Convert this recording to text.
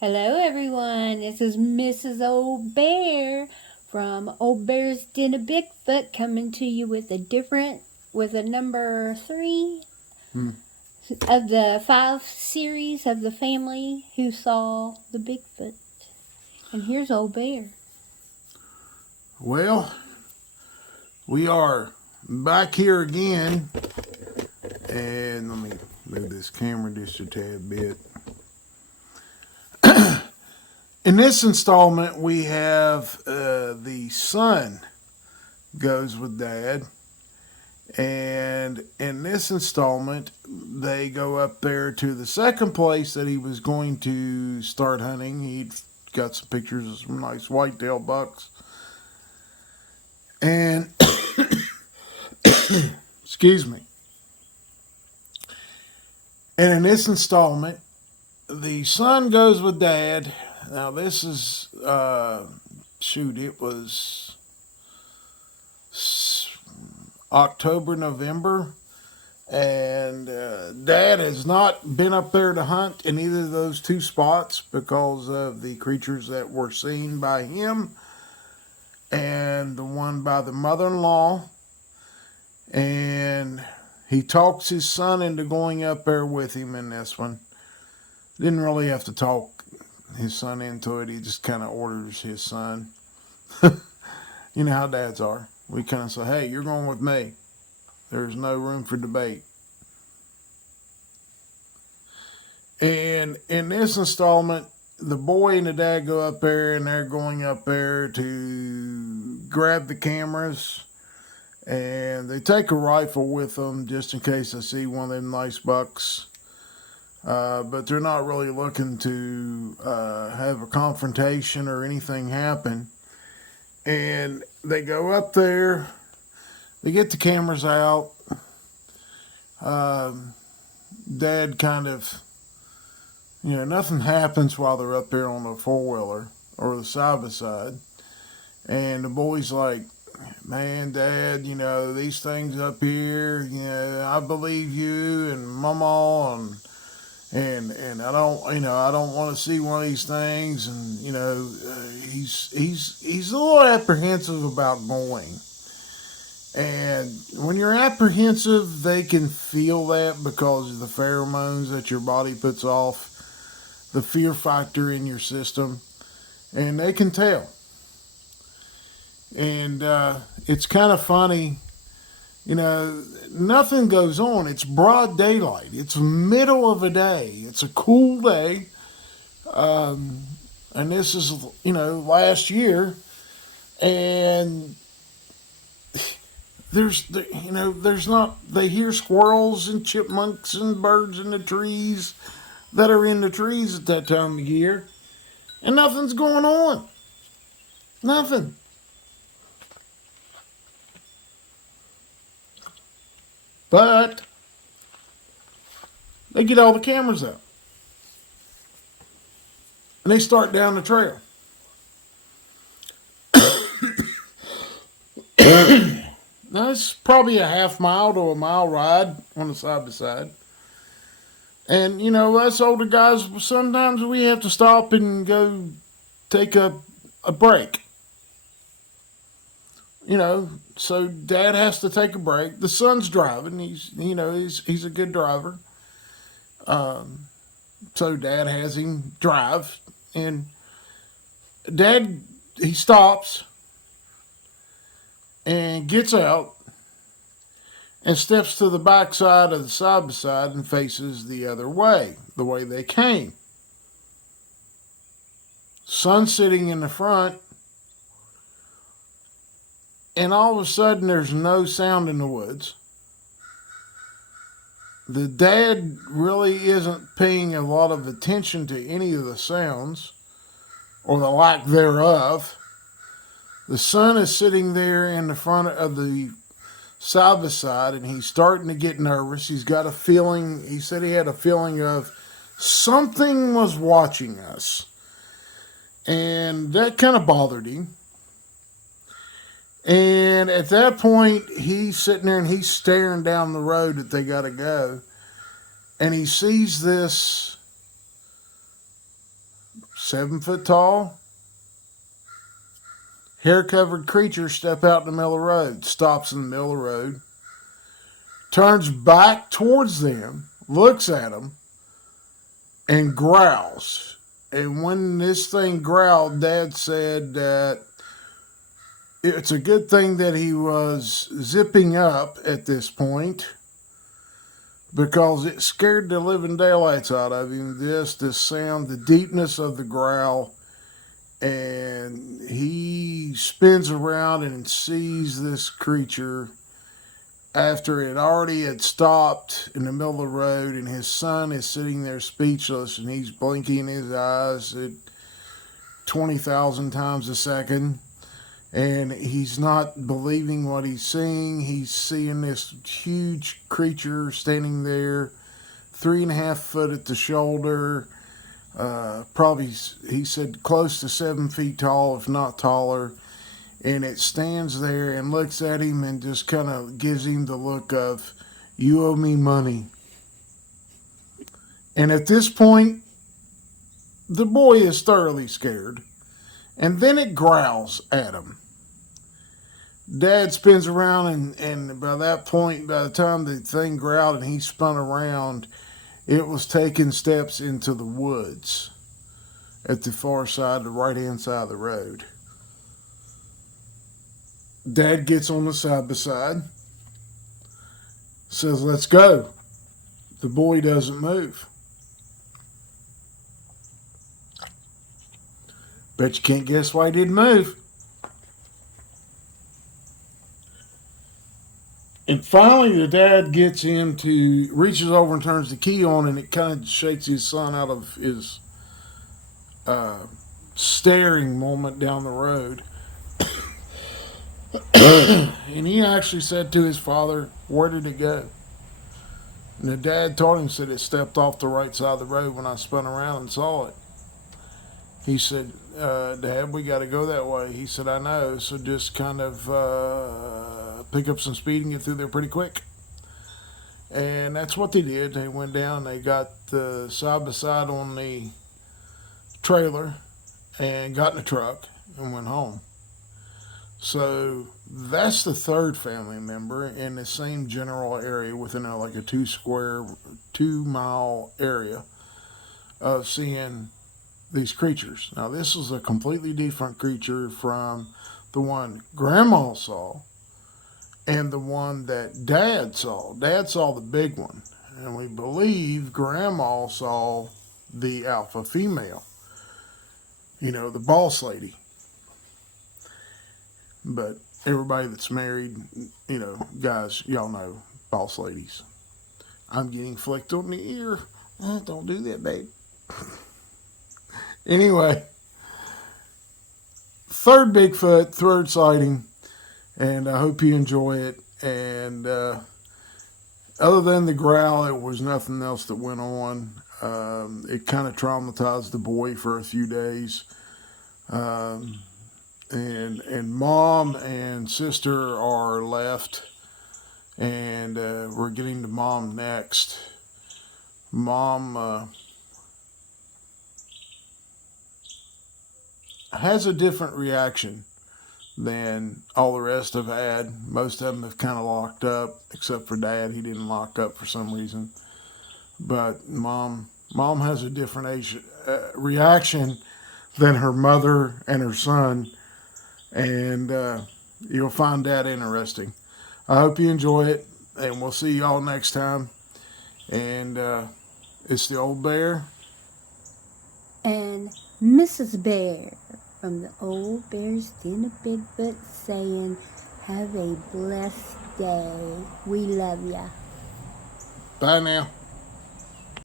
Hello everyone, this is Mrs. Old Bear from Old Bear's Den of Bigfoot coming to you with a number 3 of the 5 series of the family who saw the Bigfoot. And here's Old Bear. Well, we are back here again, and let me move this camera just a tad bit. In this installment, we have the son goes with dad, and in this installment, they go up there to the second place that he was going to start hunting. He'd got some pictures of some nice whitetail bucks, and excuse me. And in this installment, the son goes with dad. Now this is it was October, November, and dad has not been up there to hunt in either of those two spots because of the creatures that were seen by him and the one by the mother-in-law. And he talks his son into going up there with him in this one. Didn't really have to talk his son into it. He just kind of orders his son. You know how dads are. We kind of say, hey, you're going with me. There's no room for debate. And in this installment, the boy and the dad go up there, and they're going up there to grab the cameras. And they take a rifle with them just in case they see one of them nice bucks. But they're not really looking to have a confrontation or anything happen. And they go up there. They get the cameras out. Dad kind of, nothing happens while they're up there on the four-wheeler or the side-by-side. And the boy's like, man, Dad, these things up here, I believe you and Mama, and I don't want to see one of these things. And, he's a little apprehensive about going. And when you're apprehensive, they can feel that because of the pheromones that your body puts off, the fear factor in your system, and they can tell. And it's kind of funny, nothing goes on. It's broad daylight. It's middle of a day. It's a cool day. And this is, last year. And they hear squirrels and chipmunks and birds in the trees that are in the trees at that time of year. And nothing's going on. Nothing. But they get all the cameras out. And they start down the trail. Now, it's probably a half mile to a mile ride on the side-by-side. And, us older guys, sometimes we have to stop and go take a break. So Dad has to take a break. The son's driving. He's a good driver. So Dad has him drive, and Dad, he stops and gets out and steps to the back side of the side-by-side and faces the other way, the way they came. Son sitting in the front, and all of a sudden there's no sound in the woods. The dad really isn't paying a lot of attention to any of the sounds or the lack thereof. The son is sitting there in the front of the side by side and he's starting to get nervous. He's got a feeling, he said he had a feeling of something was watching us. And that kind of bothered him. And at that point, he's sitting there and he's staring down the road that they got to go. And he sees this 7 foot tall, hair covered creature step out in the middle of the road, stops in the middle of the road, turns back towards them, looks at them, and growls. And when this thing growled, Dad said that it's a good thing that he was zipping up at this point because it scared the living daylights out of him. This sound, the deepness of the growl, and he spins around and sees this creature after it already had stopped in the middle of the road, and his son is sitting there speechless, and he's blinking his eyes at 20,000 times a second. And he's not believing what he's seeing. He's seeing this huge creature standing there, 3.5 foot at the shoulder, probably, he said, close to 7 feet tall, if not taller. And it stands there and looks at him and just kind of gives him the look of, you owe me money. And at this point, the boy is thoroughly scared. And then it growls at him. Dad spins around, and by that point, by the time the thing growled and he spun around, it was taking steps into the woods at the far side, the right-hand side of the road. Dad gets on the side by side, says, let's go. The boy doesn't move. Bet you can't guess why he didn't move. And finally, the dad reaches over and turns the key on, and it kind of shakes his son out of his staring moment down the road. And he actually said to his father, where did it go? And the dad told him, said it stepped off the right side of the road when I spun around and saw it. He said, Dad, we got to go that way. He said, I know, so just kind of pick up some speed and get through there pretty quick. And that's what they did. They went down, they got the side by side on the trailer and got in the truck and went home. So that's the third family member in the same general area within like a 2 mile area of seeing these creatures. Now, this is a completely different creature from the one Grandma saw and the one that Dad saw. Dad saw the big one, and we believe Grandma saw the alpha female, the boss lady. But everybody that's married, guys, y'all know boss ladies. I'm getting flicked on the ear. Don't do that, babe. Anyway, third Bigfoot, third sighting, and I hope you enjoy it. And other than the growl, it was nothing else that went on. It kind of traumatized the boy for a few days. And mom and sister are left, and we're getting to mom next. Mom has a different reaction than all the rest have had. Most of them have kind of locked up, except for Dad. He didn't lock up for some reason. But mom has a different reaction than her mother and her son, and you'll find that interesting. I hope you enjoy it, and we'll see y'all next time. And it's the old bear and Mrs. Bear from the Old Bear's Den of Bigfoot saying, Have a blessed day. We love ya. Bye now.